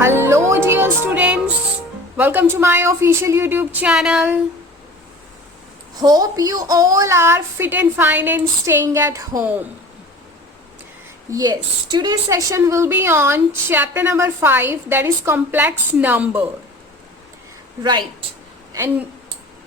Hello dear students, welcome to my official YouTube channel. Hope you all are fit and fine and staying at home. Yes, today's session will be on chapter number 5, that is complex number. Right, and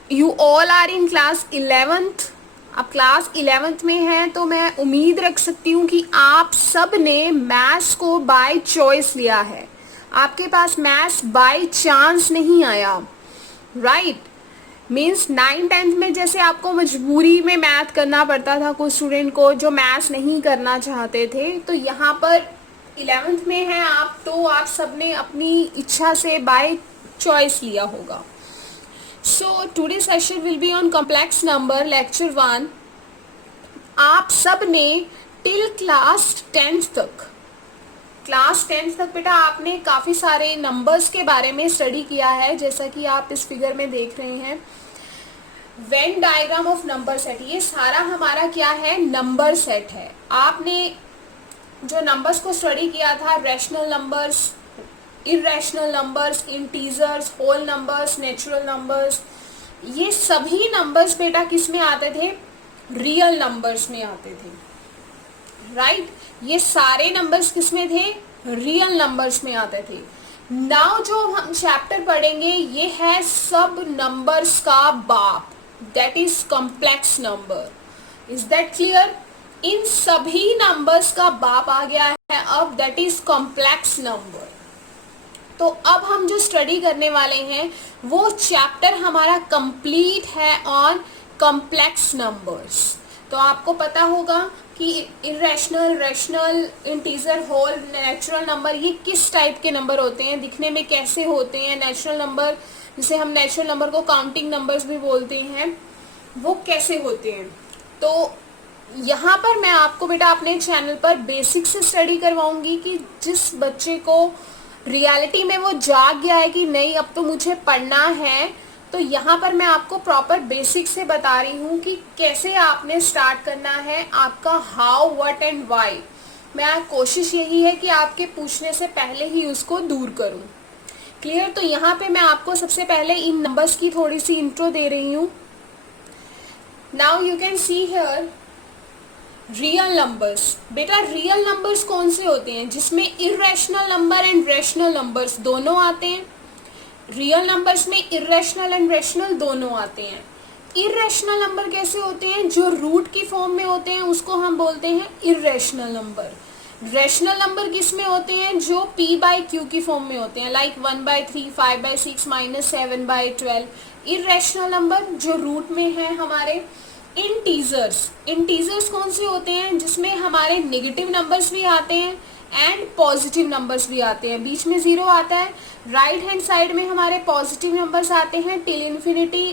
you all are in class 11th. आप class 11th में हैं तो मैं उम्मीद रख सकती हूँ कि आप सब ने मैथ्स को बाय चॉइस लिया है. आपके पास मैथ्स बाय चांस नहीं आया. राइट, मीन्स 9th-10th में जैसे आपको मजबूरी में मैथ करना पड़ता था कुछ स्टूडेंट को जो मैथ्स नहीं करना चाहते थे, तो यहाँ पर 11th में हैं आप, तो आप सब ने अपनी इच्छा से बाय चॉइस लिया होगा. So today's session will be on complex number lecture 1. आप सब ने टिल क्लास 10th तक बेटा आपने काफ़ी सारे नंबर्स के बारे में स्टडी किया है, जैसा कि आप इस फिगर में देख रहे हैं. Venn diagram of number set, ये सारा हमारा क्या है, नंबर सेट है. आपने जो नंबर्स को स्टडी किया था, rational numbers, irrational numbers, integers, whole numbers, natural numbers, ये सभी नंबर्स बेटा किस में आते थे, रियल नंबर्स में आते थे. राइट, ये सारे नंबर्स किस में थे, रियल नंबर्स में आते थे. नाउ जो हम चैप्टर पढ़ेंगे ये है सब नंबर्स का बाप, that is complex number. Is that clear? इन सभी नंबर्स का बाप आ गया है अब, दैट इज कॉम्प्लेक्स नंबर. तो अब हम जो स्टडी करने वाले हैं वो चैप्टर हमारा कंप्लीट है ऑन कॉम्प्लेक्स नंबर्स. तो आपको पता होगा कि irrational, rational, integer, whole, natural number ये किस टाइप के नंबर होते हैं, दिखने में कैसे होते हैं. नेचुरल नंबर, जिसे हम नेचुरल नंबर को काउंटिंग नंबर्स भी बोलते हैं, वो कैसे होते हैं. तो यहाँ पर मैं आपको बेटा अपने चैनल पर बेसिक से स्टडी करवाऊंगी कि जिस बच्चे को रियलिटी में वो जाग गया है कि नहीं अब तो मुझे पढ़ना है, तो यहाँ पर मैं आपको प्रॉपर बेसिक से बता रही हूँ कि कैसे आपने स्टार्ट करना है, आपका हाउ, व्हाट एंड व्हाई. मैं कोशिश यही है कि आपके पूछने से पहले ही उसको दूर करूँ. क्लियर? तो यहाँ पे मैं आपको सबसे पहले इन नंबर्स की थोड़ी सी इंट्रो दे रही हूँ. Now you can see here real numbers. बेटा रियल नंबर्स कौन से होते हैं, जिसमें irrational number and rational numbers दोनों आते हैं. रियल नंबर्स में इरेशनल एंड रैशनल दोनों आते हैं. इरेशनल नंबर कैसे होते हैं, जो रूट की फॉर्म में होते हैं उसको हम बोलते हैं इरेशनल नंबर. रैशनल नंबर किस में होते हैं, जो p/q की फॉर्म में होते हैं, लाइक 1/3, 5/6, -7/12. इरेशनल नंबर जो रूट में है हमारे. इंटीजर्स कौन से होते हैं, जिसमें हमारे नेगेटिव नंबर्स भी आते हैं एंड पॉजिटिव नंबर्स भी आते हैं, बीच में जीरो आता है. राइट हैंड साइड में हमारे पॉजिटिव नंबर्स आते हैं till infinity,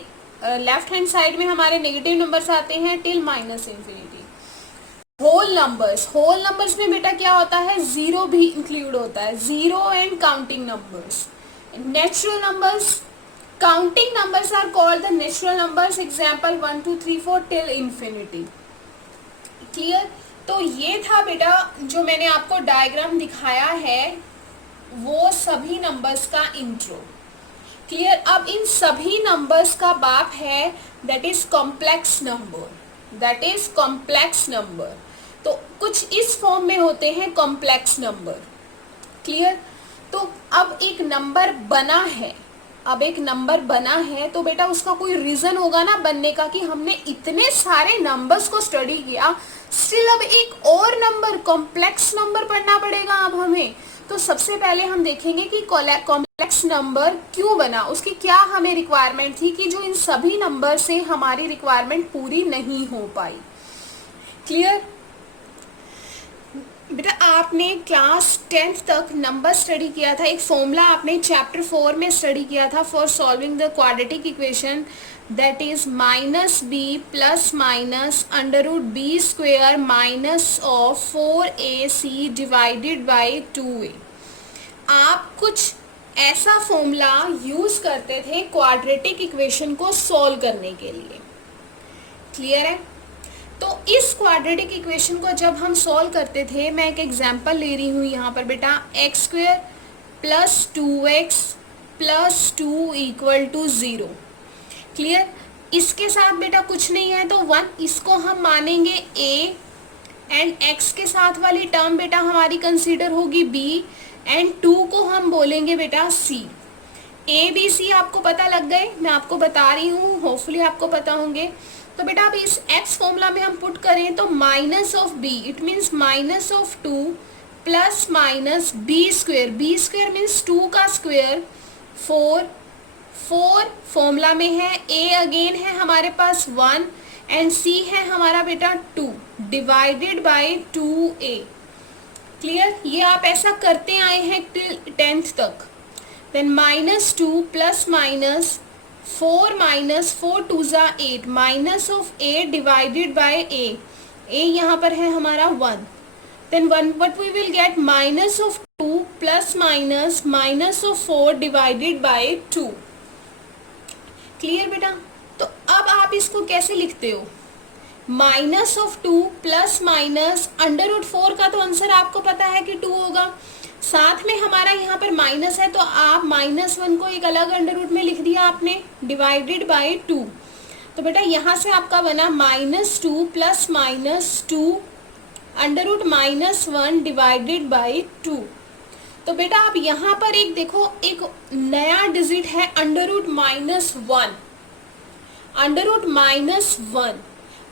left hand side में हमारे नेगेटिव नंबर्स आते हैं टिल -इन्फिनिटी. होल नंबर्स में बेटा क्या होता है, जीरो भी इंक्लूड होता है, zero and counting numbers. Natural numbers, counting numbers are called the natural numbers, example 1 2 3 4 till infinity. Clear? तो ये था बेटा जो मैंने आपको डायग्राम दिखाया है, वो सभी नंबर्स का इंट्रो. क्लियर? अब इन सभी नंबर्स का बाप है दैट इज कॉम्प्लेक्स नंबर. तो कुछ इस फॉर्म में होते हैं कॉम्प्लेक्स नंबर. क्लियर? तो अब एक नंबर बना है तो बेटा उसका कोई रीजन होगा ना बनने का, कि हमने इतने सारे नंबर्स को स्टडी किया, स्टिल अब एक और नंबर, कॉम्प्लेक्स नंबर पढ़ना पड़ेगा अब हमें. तो सबसे पहले हम देखेंगे कि कॉम्प्लेक्स नंबर क्यों बना, उसकी क्या हमें रिक्वायरमेंट थी, कि जो इन सभी नंबर से हमारी रिक्वायरमेंट पूरी नहीं हो पाई. क्लियर? बेटा आपने क्लास 10th तक नंबर स्टडी किया था, एक फॉर्मूला आपने चैप्टर 4 में स्टडी किया था for solving the quadratic equation, that is -b + -√b² - 4ac divided by 2a. आप कुछ ऐसा फॉर्मूला यूज करते थे क्वाड्रेटिक इक्वेशन को सॉल्व करने के लिए. क्लियर है? तो इस क्वाड्रेटिक इक्वेशन को जब हम सॉल्व करते थे, मैं एक एग्जांपल ले रही हूँ यहाँ पर बेटा, x² plus 2x plus 2 equal to 0। Clear. इसके साथ बेटा कुछ नहीं है तो 1, इसको हम मानेंगे a, एंड x के साथ वाली टर्म बेटा हमारी कंसीडर होगी b, एंड 2 को हम बोलेंगे बेटा c। a b c आपको पता लग गए, मैं आपको बता रही हूँ, होपफुली आपको पता होंगे। तो बेटा अब इस x फॉर्मूला में हम पुट करें तो minus of b, it means minus of 2 plus minus b square, b square means 2 का स्क्वेयर, 4 फॉर्मूला में है, a अगेन है हमारे पास 1 एंड c है हमारा बेटा 2 डिवाइडेड बाय 2a। क्लियर। ये आप ऐसा करते आए हैं टिल 10th तक। Then minus 2 plus minus 4 minus 4 2 जा 8 minus of a divided by a यहाँ पर है हमारा 1। Then what we will get minus of 2 plus minus minus of 4 divided by 2। Clear बेटा। तो अब आप इसको कैसे लिखते हो, minus of 2 plus minus under root 4 का तो आंसर आपको पता है कि 2 होगा, साथ में हमारा यहाँ पर माइनस है तो आप माइनस 1 को एक अलग अंडर रूट में लिख दिया आपने, डिवाइडेड बाय 2। तो बेटा यहाँ से आपका बना minus 2 plus minus 2 under root minus 1 divided by 2। तो बेटा आप यहाँ पर एक देखो, एक नया डिजिट है under root minus 1, under root minus 1।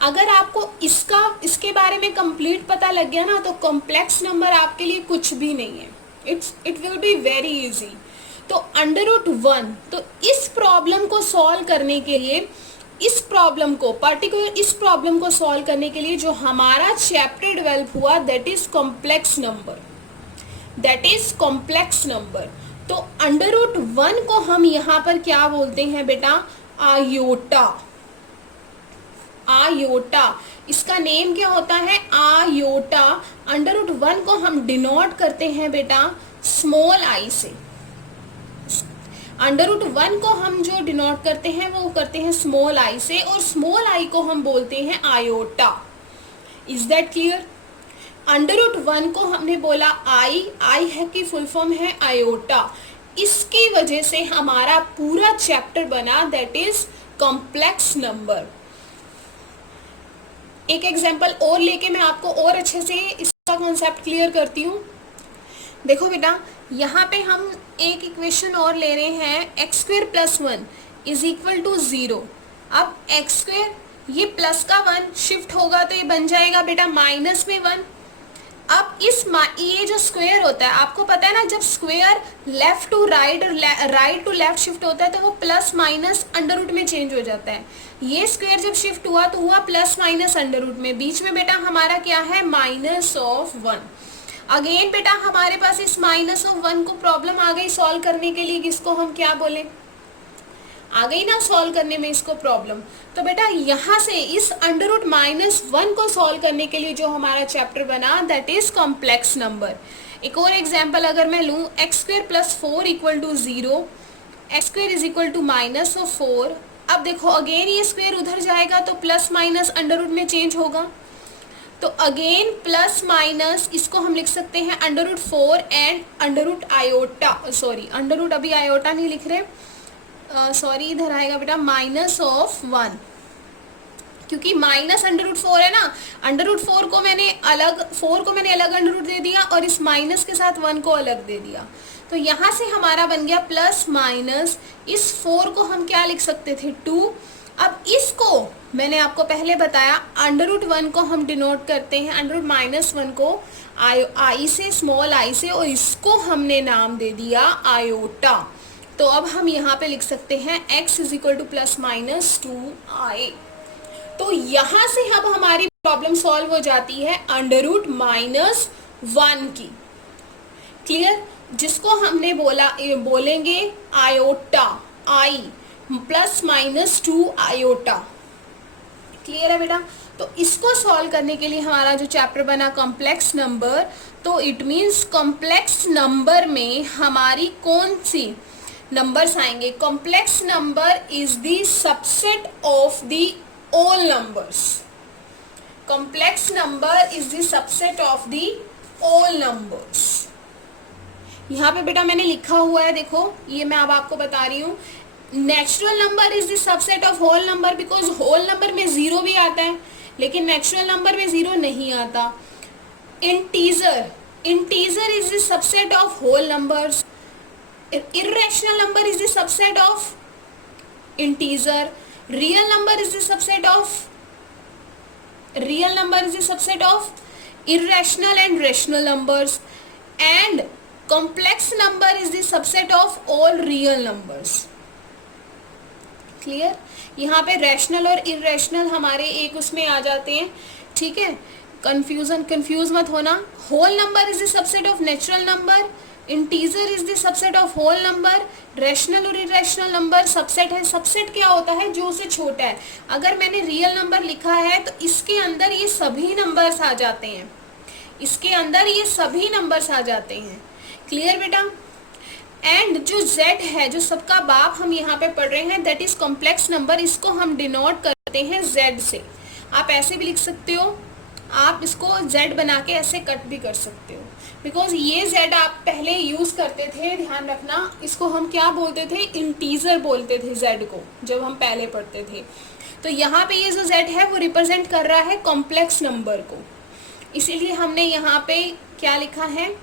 अगर आपको इसके बारे में कंप्लीट पता लग गया ना तो कॉम्प्लेक्स नंबर आपके लिए कुछ भी नहीं है, it will be very easy. तो अंडर रूट 1, तो इस प्रॉब्लम को सॉल्व करने के लिए, इस प्रॉब्लम को पर्टिकुलर इस प्रॉब्लम को सॉल्व करने के लिए जो हमारा चैप्टर डेवलप हुआ that is complex number, that is complex number. तो अंडर रूट 1 को हम यहाँ पर क्या बोलते हैं बेटा, आयोटा। आयोटा, इसका नेम क्या होता है, आयोटा। अंडर रूट 1 को हम डिनोट करते हैं बेटा स्मॉल आई से, अंडर रूट 1 को हम जो डिनोट करते हैं वो करते हैं स्मॉल आई से, और स्मॉल आई को हम बोलते हैं iota. Is that clear. Under root 1 को हमने बोला आई है कि फुल फॉर्म है आयोटा, इसकी वजह से हमारा पूरा चैप्टर बना दैट इज कॉम्प्लेक्स नंबर। एक एग्जांपल और लेके मैं आपको और अच्छे से इसका कॉन्सेप्ट क्लियर करती हूँ। देखो बेटा यहाँ पे हम एक इक्वेशन और ले रहे हैं, x square plus 1 is equal to 0। अब एक्स स्क्वेयर ये प्लस का 1 शिफ्ट होगा तो ये बन जाएगा बेटा माइनस में 1। अब ये जो स्क्वायर होता है आपको पता है ना, जब स्क्वायर लेफ्ट टू राइट और राइट टू लेफ्ट शिफ्ट होता है तो वो प्लस माइनस अंडर रूट में चेंज हो जाता है। ये स्क्वायर जब शिफ्ट हुआ तो हुआ प्लस माइनस अंडर रूट में, बीच में बेटा हमारा क्या है माइनस ऑफ 1। अगेन बेटा हमारे पास इस माइनस ऑफ 1 को प्रॉब्लम आ गई सॉल्व करने के लिए, किसको हम क्या बोले, आ गई ना सॉल्व करने में इसको प्रॉब्लम। तो बेटा यहाँ से इस अंडर रूट माइनस 1 को सॉल्व करने के लिए जो हमारा चैप्टर बना दैट इज कॉम्प्लेक्स नंबर। एक और एग्जांपल अगर मैं लूँ, x square plus 4 equal to 0, x square is equal to minus of 4। अब देखो अगेन ये स्क्वेयर उधर जाएगा तो प्लस माइनस अंडर रूट में चेंज होगा, तो अगेन प्लस माइनस इसको हम लिख सकते हैं under root 4 and under root iota, sorry under root अभी आयोटा नहीं लिख रहे, सॉरी इधर आएगा बेटा माइनस ऑफ 1, क्योंकि माइनस अंडर रूट 4 है ना, अंडर रूट 4 को मैंने अलग अंडर रूट दे दिया और इस माइनस के साथ 1 को अलग दे दिया, तो यहाँ से हमारा बन गया प्लस माइनस, इस 4 को हम क्या लिख सकते थे 2। अब इसको मैंने आपको पहले बताया अंडर रूट 1 को हम डिनोट करते हैं अंडर रूट माइनस 1 को आई से, स्मॉल आई से, और इसको हमने नाम दे दिया आयोटा। तो अब हम यहाँ पे लिख सकते हैं x is equal two plus minus 2i। तो यहाँ से अब हमारी प्रॉब्लम सॉल्व हो जाती है अंडर रूट माइनस 1 की। क्लियर, जिसको हमने बोलेंगे आयोटा, आई प्लस माइनस 2 आयोटा। क्लियर है बेटा। तो इसको सॉल्व करने के लिए हमारा जो चैप्टर बना कॉम्प्लेक्स नंबर, तो इट मीन्स कॉम्प्लेक्स नंबर में हमारी कौन सी नंबर्स आएंगे, complex number is the subset of the all numbers, complex number is the subset of the all numbers. यहाँ पे बेटा मैंने लिखा हुआ है, देखो ये मैं अब आपको बता रही हूँ। Natural number is the subset of whole number, because whole number में जीरो भी आता है लेकिन नेचुरल नंबर में जीरो नहीं आता। Integer, integer is the subset of whole numbers. irrational number is the subset of integer. Real number is the subset of irrational and rational numbers, and complex number is the subset of all real numbers. Clear? यहाँ पे rational और irrational हमारे एक उसमें आ जाते हैं, ठीक है? कंफ्यूज मत होना। Whole number is the subset of natural number, integer is the subset of whole number, rational और इरेशनल नंबर सबसेट है। सबसेट क्या होता है? जो उससे छोटा है। अगर मैंने रियल नंबर लिखा है तो इसके अंदर ये सभी नंबर्स आ जाते हैं, इसके अंदर ये सभी नंबर्स आ जाते हैं। क्लियर बेटा? एंड जो z है, जो सबका बाप हम यहाँ पे पढ़ रहे हैं, दैट इज कॉम्प्लेक्स नंबर। इसको हम डिनोट करते हैं z से। आप ऐसे भी लिख सकते हो, आप इसको z बना के ऐसे कट भी कर सकते हो, बिकॉज ये z आप पहले यूज करते थे, ध्यान रखना। इसको हम क्या बोलते थे? इंटीजर बोलते थे z को, जब हम पहले पढ़ते थे। तो यहाँ पे ये जो z है वो रिप्रेजेंट कर रहा है कॉम्प्लेक्स नंबर को, इसीलिए हमने यहाँ पे क्या लिखा है?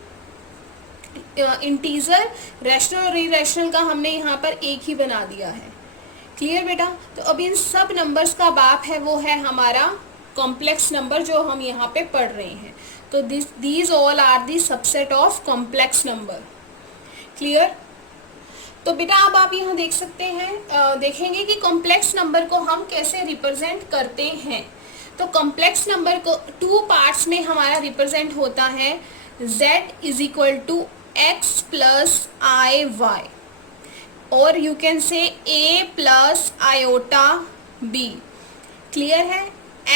इंटीजर। रैशनल और इरेशनल का हमने यहाँ पर एक ही बना दिया है। क्लियर बेटा? तो अब इन सब नंबर्स का बाप है वो है हमारा कॉम्प्लेक्स नंबर, जो हम यहाँ पे पढ़ रहे हैं। तो these all are the subset of complex number. Clear? तो बेटा अब आप यहाँ देख सकते हैं, देखेंगे कि कॉम्प्लेक्स नंबर को हम कैसे रिप्रेजेंट करते हैं। तो कॉम्प्लेक्स नंबर को टू पार्ट्स में हमारा रिप्रेजेंट होता है। z is equal to x plus i y, और you can say a plus iota b। Clear है?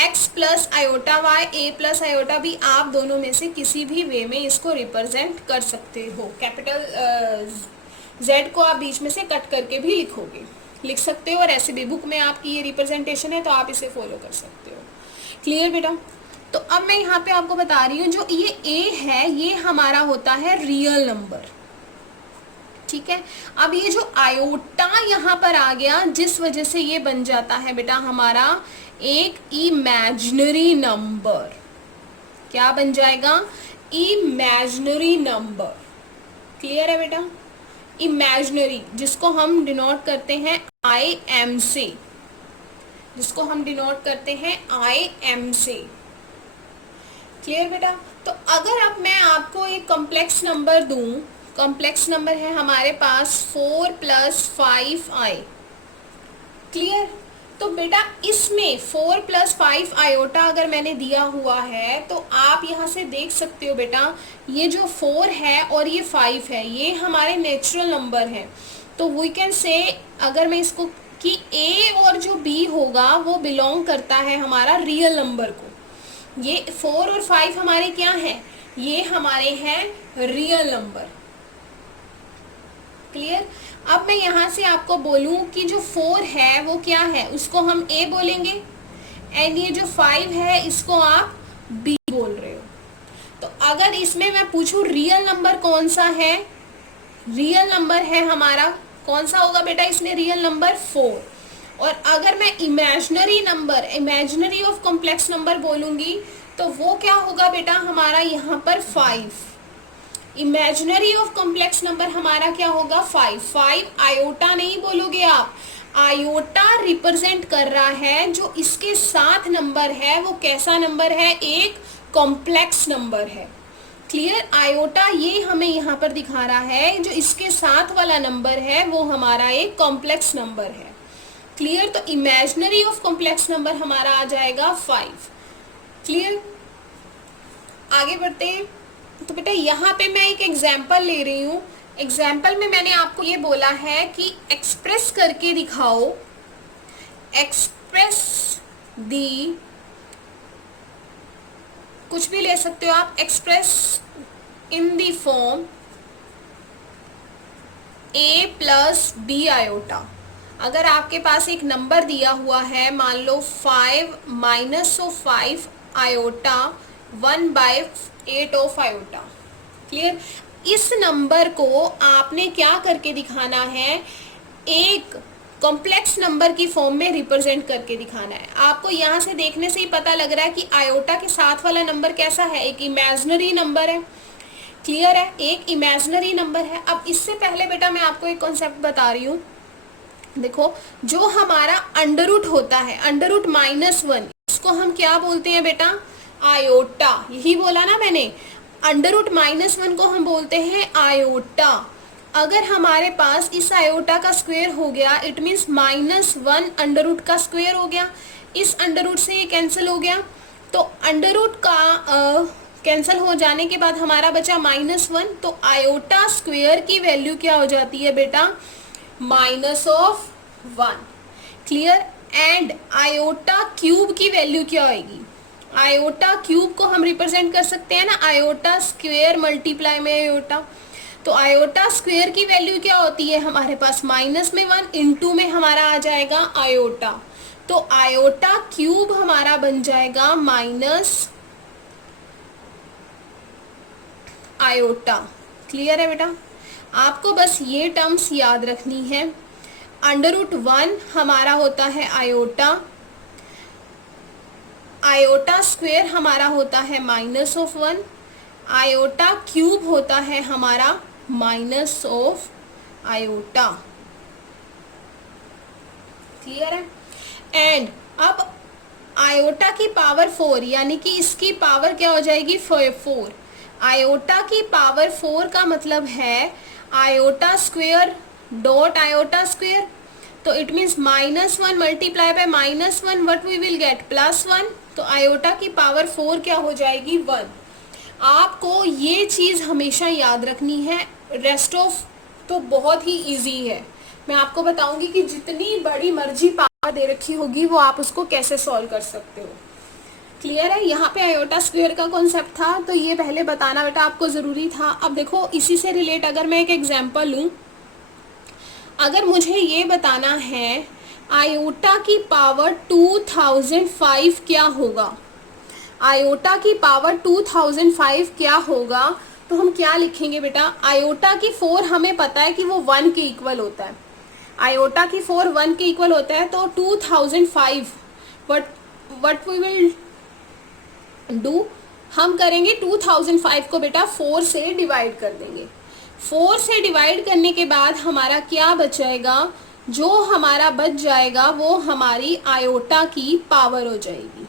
x plus iota y, a plus iota b, आप दोनों में से किसी भी वे में इसको रिप्रेजेंट कर सकते हो। कैपिटल z को आप बीच में से कट करके भी लिख सकते हो, और ऐसे भी बुक में आपकी ये रिप्रेजेंटेशन है तो आप इसे फॉलो कर सकते हो। क्लियर बेटा? तो अब मैं यहाँ पे आपको बता रही हूँ, जो ये a है ये हमारा होता है रियल नंबर, ठीक है? अब ये जो आयोटा यहाँ पर आ गया, जिस वजह से ये बन जाता है बेटा हमारा एक इमेजिनरी नंबर। क्या बन जाएगा? Imaginary number. क्लियर है बेटा? इमेजिनरी, जिसको हम डिनोट करते हैं IM से, जिसको हम डिनोट करते हैं IM से। क्लियर बेटा? तो अगर अब मैं आपको एक कॉम्प्लेक्स नंबर दूं, कॉम्प्लेक्स नंबर है हमारे पास 4 प्लस 5i। क्लियर? तो बेटा इसमें 4 प्लस 5 आयोटा अगर मैंने दिया हुआ है तो आप यहाँ से देख सकते हो बेटा, ये जो 4 है और ये 5 है, ये हमारे नेचुरल नंबर हैं। तो वी कैन से, अगर मैं इसको कि a और जो b होगा वो बिलोंग करता है हमारा रियल नंबर को। ये 4 और 5 हमारे क्या हैं? ये हमारे हैं रियल नंबर। क्लियर? अब मैं यहाँ से आपको बोलूँ कि जो 4 है वो क्या है, उसको हम a बोलेंगे, एंड ये जो 5 है इसको आप b बोल रहे हो। तो अगर इसमें मैं पूछूं रियल नंबर कौन सा है, रियल नंबर है हमारा कौन सा होगा बेटा इसमें? Real number 4। और अगर मैं imaginary number, imaginary of complex number बोलूंगी तो वो क्या होगा बेटा हमारा यहाँ पर 5। इमेजिनरी ऑफ कॉम्प्लेक्स नंबर हमारा क्या होगा? 5 आयोटा नहीं बोलोगे आप, आयोटा रिप्रेजेंट कर रहा है जो इसके साथ नंबर है वो कैसा नंबर है? एक कॉम्प्लेक्स नंबर है। क्लियर? आयोटा ये हमें यहाँ पर दिखा रहा है जो इसके साथ वाला नंबर है वो हमारा एक कॉम्प्लेक्स नंबर है। क्लियर? तो इमेजिनरी ऑफ कॉम्प्लेक्स नंबर हमारा आ जाएगा 5। क्लियर? आगे बढ़ते हैं। तो बेटा यहाँ पे मैं एक एग्जाम्पल ले रही हूँ। एग्जाम्पल में मैंने आपको ये बोला है कि एक्सप्रेस करके दिखाओ, एक्सप्रेस दी, कुछ भी ले सकते हो आप, express in the form a plus b iota. अगर आपके पास एक नंबर दिया हुआ है, मान लो 5 minus of 5 iota 1/8 of iota. Clear? इस नंबर को आपने क्या करके दिखाना है, एक कॉम्प्लेक्स नंबर की फॉर्म में रिप्रेजेंट करके दिखाना है। आपको यहाँ से देखने से ही पता लग रहा है कि आयोटा के साथ वाला नंबर कैसा है, एक इमेजिनरी नंबर है। क्लियर है, एक इमेजिनरी नंबर है। अब इससे पहले बेटा मैं आपको एक कॉन्सेप्ट बता रही हूँ। देखो, जो हमारा अंडर रूट होता है, अंडर रूट -1, इसको हम क्या बोलते हैं बेटा, आयोटा। यही बोला ना मैंने, अंडर रूट -1 को हम बोलते हैं आयोटा। अगर हमारे पास इस आयोटा का स्क्वायर हो गया, इट मीन्स -1 अंडर रूट का स्क्वायर हो गया। इस अंडर रूट से ये कैंसिल हो गया, तो अंडर रूट का कैंसिल हो जाने के बाद हमारा बचा -1। तो आयोटा स्क्वायर की वैल्यू क्या हो जाती है बेटा, -1। क्लियर। एंड आयोटा क्यूब की वैल्यू क्या होगी, आयोटा क्यूब को हम रिप्रेजेंट कर सकते हैं ना, आयोटा स्क्वायर मल्टीप्लाई में आयोटा। तो आयोटा स्क्वायर की वैल्यू क्या होती है हमारे पास, -1 इंटू में हमारा आ जाएगा आयोटा। तो आयोटा क्यूब हमारा बन जाएगा माइनस आयोटा। क्लियर है बेटा, आपको बस ये टर्म्स याद रखनी है। अंडर रूट 1 हमारा होता है आयोटा, आयोटा स्क्वायर हमारा होता है -1, आयोटा क्यूब होता है हमारा -ऑफ आयोटा। क्लियर है। एंड अब आयोटा की पावर 4, यानी कि इसकी पावर क्या हो जाएगी 4। आयोटा की पावर 4 का मतलब है iota square dot iota square. तो it means -1 multiply by -1, what we will get, +1। तो आयोटा की पावर 4 क्या हो जाएगी 1। आपको ये चीज़ हमेशा याद रखनी है। रेस्ट ऑफ तो बहुत ही इजी है। मैं आपको बताऊंगी कि जितनी बड़ी मर्जी पावर दे रखी होगी वो आप उसको कैसे सॉल्व कर सकते हो। क्लियर है, यहाँ पे आयोटा स्क्वायर का कॉन्सेप्ट था, तो ये पहले बताना बेटा आपको ज़रूरी था। अब देखो, इसी से रिलेट अगर मैं एक एग्जांपल लूँ, अगर मुझे ये बताना है आयोटा की पावर 2005 क्या होगा, आयोटा की पावर 2005 क्या होगा, तो हम क्या लिखेंगे बेटा, आयोटा की 4 हमें पता है कि वो 1 के इक्वल होता है, आयोटा की 4 1 के इक्वल होता है। तो 2005 व्हाट वी विल डू, हम करेंगे 2005 को बेटा 4 से डिवाइड कर देंगे। 4 से डिवाइड करने के बाद हमारा क्या बचेगा, जो हमारा बच जाएगा वो हमारी आयोटा की पावर हो जाएगी।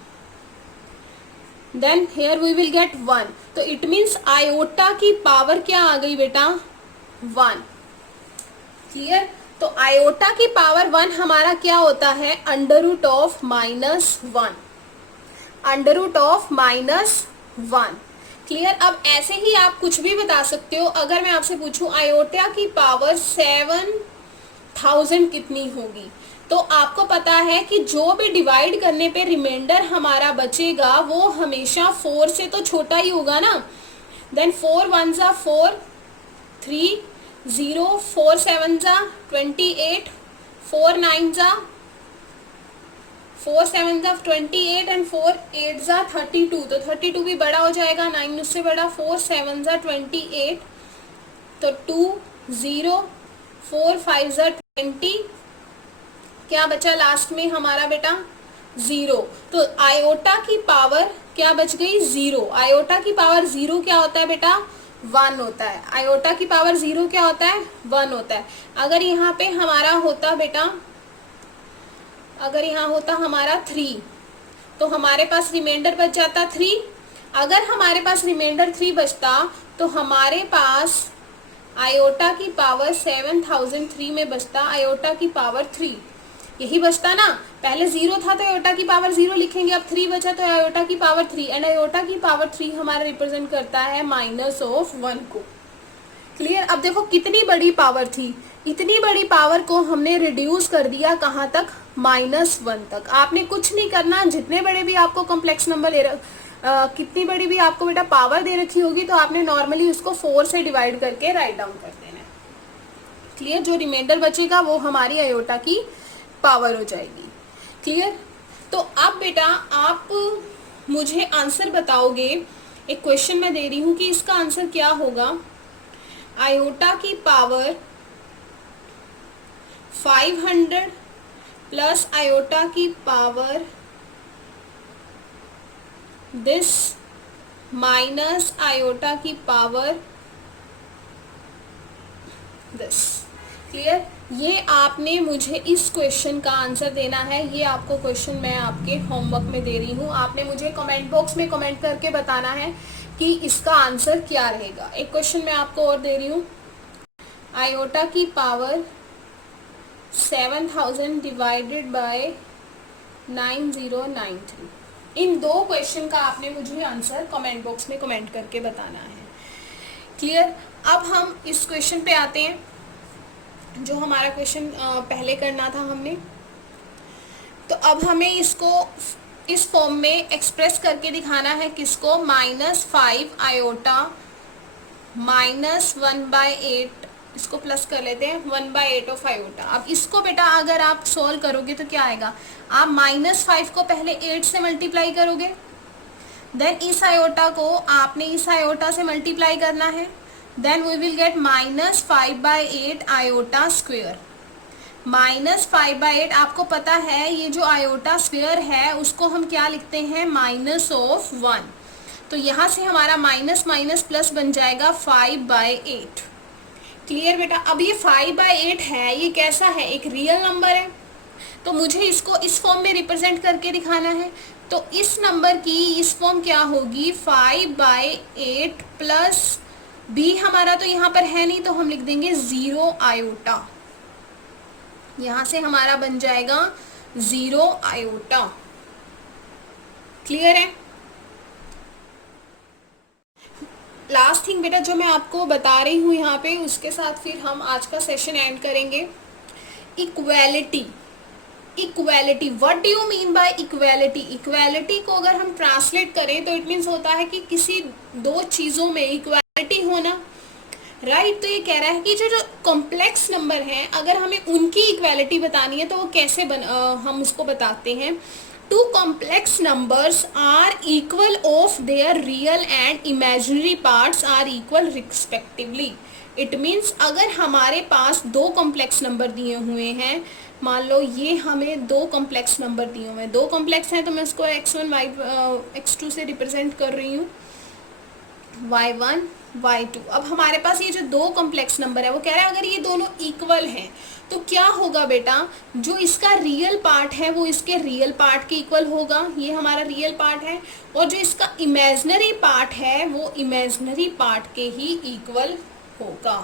Then here we will get 1। तो इट मीन्स आयोटा की पावर क्या आ गई बेटा 1। क्लियर। तो आयोटा की पावर 1 हमारा क्या होता है, under root of -1, under root of -1। Clear. अब ऐसे ही आप कुछ भी बता सकते हो। अगर मैं आपसे पूछूं आयोटा की पावर 7000 कितनी होगी, तो आपको पता है कि जो भी डिवाइड करने पे रिमाइंडर हमारा बचेगा वो हमेशा 4 से तो छोटा ही होगा ना। देन 4 1 जा 4, 3 0, 4 7 जा 28, 4 9 जा 4 7 जा 28 एंड 4 8 जा 32। तो 32 भी बड़ा हो जाएगा, 9 उससे बड़ा, 4 7 जा 28, तो 2 0, 4 5 जा 20, क्या बचा लास्ट में हमारा बेटा 0। तो आयोटा की पावर क्या बच गई 0। आयोटा की पावर 0 क्या होता है बेटा 1 होता है। आयोटा की पावर 0 क्या होता है 1 होता है। अगर यहाँ पे हमारा होता बेटा, अगर यहाँ होता हमारा 3, तो हमारे पास रिमाइंडर बच जाता 3। अगर हमारे पास रिमाइंडर 3 बचता तो हमारे पास आयोटा की पावर 7003 में बचता आयोटा की पावर 3, यही बचता ना। पहले 0 था तो आयोटा की पावर 0 लिखेंगे, अब 3 बचा तो आयोटा की पावर 3, एंड आयोटा की पावर 3 हमारा रिप्रेजेंट करता है -1 को। क्लियर। अब देखो कितनी बड़ी पावर थी, इतनी बड़ी पावर को हमने रिड्यूस कर दिया कहाँ तक, -1 तक। आपने कुछ नहीं करना, जितने बड़े भी आपको कॉम्प्लेक्स नंबर कितनी बड़ी भी आपको बेटा पावर दे रखी होगी तो आपने नॉर्मली उसको 4 से डिवाइड करके राइट डाउन कर देना है। क्लियर। जो रिमाइंडर बचेगा वो हमारी आयोटा की पावर हो जाएगी। क्लियर। तो अब बेटा आप मुझे आंसर बताओगे, एक क्वेश्चन मैं दे रही हूँ कि इसका आंसर क्या होगा। आयोटा की पावर 500 प्लस आयोटा की पावर दिस माइनस आयोटा की पावर दिस। क्लियर? ये आपने मुझे इस क्वेश्चन का आंसर देना है। ये आपको क्वेश्चन मैं आपके होमवर्क में दे रही हूँ। आपने मुझे कमेंट बॉक्स में कमेंट करके बताना है कि इसका आंसर क्या रहेगा। एक क्वेश्चन मैं आपको और दे रही हूँ। आयोटा की पावर 7000 डिवाइडेड बाय 9093। इन दो क्वेश्चन का आपने मुझे आंसर कमेंट बॉक्स में कमेंट करके बताना है। क्लियर? अब हम इस क्वेश्चन पे आते हैं, जो हमारा क्वेश्चन पहले करना था हमने। तो अब हमें इसको इस फॉर्म में एक्सप्रेस करके दिखाना है। किसको? -5 आयोटा माइनस 1/8, इसको प्लस कर लेते हैं, 1/8 ऑफ आयोटा। अब इसको बेटा अगर आप सॉल्व करोगे तो क्या आएगा? आप -5 को पहले 8 से मल्टीप्लाई करोगे, देन इस आयोटा को आपने इस आयोटा से मल्टीप्लाई करना है, then we will get -5/8 iota square. -5/8 आपको पता है ये जो आयोटा स्क्वेयर है उसको हम क्या लिखते हैं? -1। तो यहाँ से हमारा माइनस माइनस प्लस बन जाएगा 5/8। क्लियर बेटा? अब ये 5/8 है, ये कैसा है? एक रियल नंबर है, तो मुझे इसको इस फॉर्म में रिप्रेजेंट करके दिखाना है। तो इस नंबर की इस फॉर्म क्या होगी? 5/8 प्लस b हमारा तो यहाँ पर है नहीं, तो हम लिख देंगे 0 आयोटा। यहाँ से हमारा बन जाएगा 0 आयोटा। क्लियर है? लास्ट थिंग बेटा जो मैं आपको बता रही हूँ यहाँ पे, उसके साथ फिर हम आज का सेशन एंड करेंगे। Equality. Equality, what do you mean by equality? Equality को अगर हम ट्रांसलेट करें तो इट मीन्स होता है कि किसी दो चीज़ों में इक्वालिटी होना, राइट? तो ये कह रहा है कि जो कॉम्प्लेक्स नंबर हैं अगर हमें उनकी इक्वालिटी बतानी है तो वो कैसे हम उसको बताते हैं। Two complex numbers are equal of their real and imaginary parts are equal respectively. It means अगर हमारे पास दो कॉम्प्लेक्स नंबर दिए हुए हैं, मान लो ये हमें दो कॉम्प्लेक्स नंबर दिए हुए हैं, दो कॉम्प्लेक्स हैं तो मैं इसको x1 x2 से रिप्रेजेंट कर रही हूँ, y1 y2। अब हमारे पास ये जो दो कॉम्प्लेक्स नंबर है वो कह रहा है अगर ये दोनों इक्वल हैं तो क्या होगा बेटा? जो इसका रियल पार्ट है वो इसके रियल पार्ट के इक्वल होगा, ये हमारा रियल पार्ट है, और जो इसका इमेजिनरी पार्ट है वो इमेजिनरी पार्ट के ही इक्वल होगा।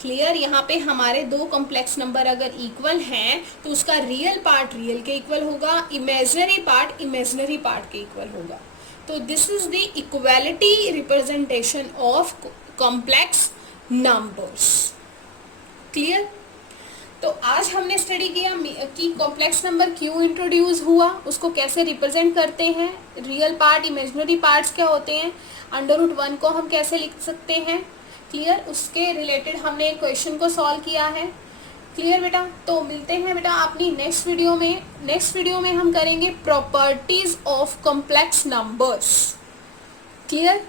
क्लियर? यहाँ पे हमारे दो कॉम्प्लेक्स नंबर अगर इक्वल हैं तो उसका रियल पार्ट रियल के इक्वल होगा, इमेजिनरी पार्ट इमेजिनरी पार्ट के इक्वल होगा। तो this is the equality representation of complex numbers. Clear? तो आज हमने स्टडी किया कि कॉम्प्लेक्स नंबर क्यों इंट्रोड्यूस हुआ, उसको कैसे रिप्रेजेंट करते हैं, रियल पार्ट इमेजिनरी पार्ट्स क्या होते हैं, √1 को हम कैसे लिख सकते हैं। क्लियर? उसके रिलेटेड हमने एक क्वेश्चन को सॉल्व किया है। क्लियर बेटा? तो मिलते हैं बेटा अपनी नेक्स्ट वीडियो में। नेक्स्ट वीडियो में हम करेंगे properties of complex numbers. Clear?